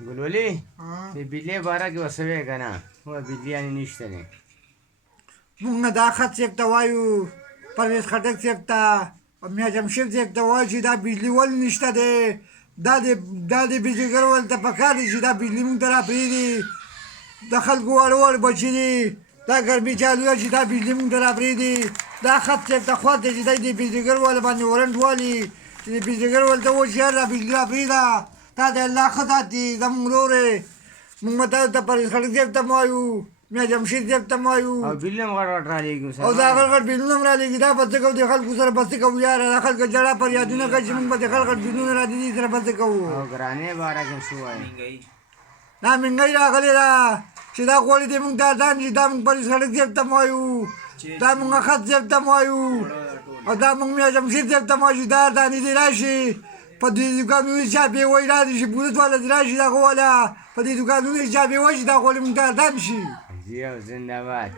ګلولي ها. د بجلی باره کې وسوي که نه بجلی یعنې نشته دی مونږ دا خط صاحب ته وایو پرویز خټک صاحب ته او میا جمشید صاحب ته وایو چې دا بجلي ولې نشته دی دا د بجلیګر ولې ته پکار دی چې دا بجلي مونږ ته راپرېږدي د خلکو وړ بچي دي دا ګرمي چالو ده چې دا بجلي مونږ ته راپرېږدي دا خط صاحب ته خوښ دی چې دی د بجلیګر ول باندې ورنټ والي چې د بجلیګر ول ته وایي چې یار دا بجلي راپرېږده دا د الله ښه ذات دی زمونږ ورور یې مونږ به تاسو ته پرویز خټک صاحب ته م وایو میا جمشید صاحب ته م وایو او بجلی هم غټ غټ رالېږي او دا غټ غټ بلونه هم رالېږي دا به څه کوو د خلکو سره به څه کوو یاره دا خلکو جړه فریادونه کوي چې مونږ به د غټ غټ بلونه را دي سره به څه کوو او ګرانې باره کې څه وایي دا مهنګۍ راغلې ده چې دا غواړي دی مونږ دا دان چې دا مونږ پرویز خټک صاحب ته م وایو دا مونږ اخت صاحب ته م وایو او دا مونږ میا جمشید صاحب ته م وایو چې دا دانې دې راشي په دې دوکانونو چې چا بې وایي را دي چې پولیس والا دې راشي دغه والا په دې دوکانونو چې چا بې وایي چې دا غواړي مونږ ته دان شي زیو زنده باد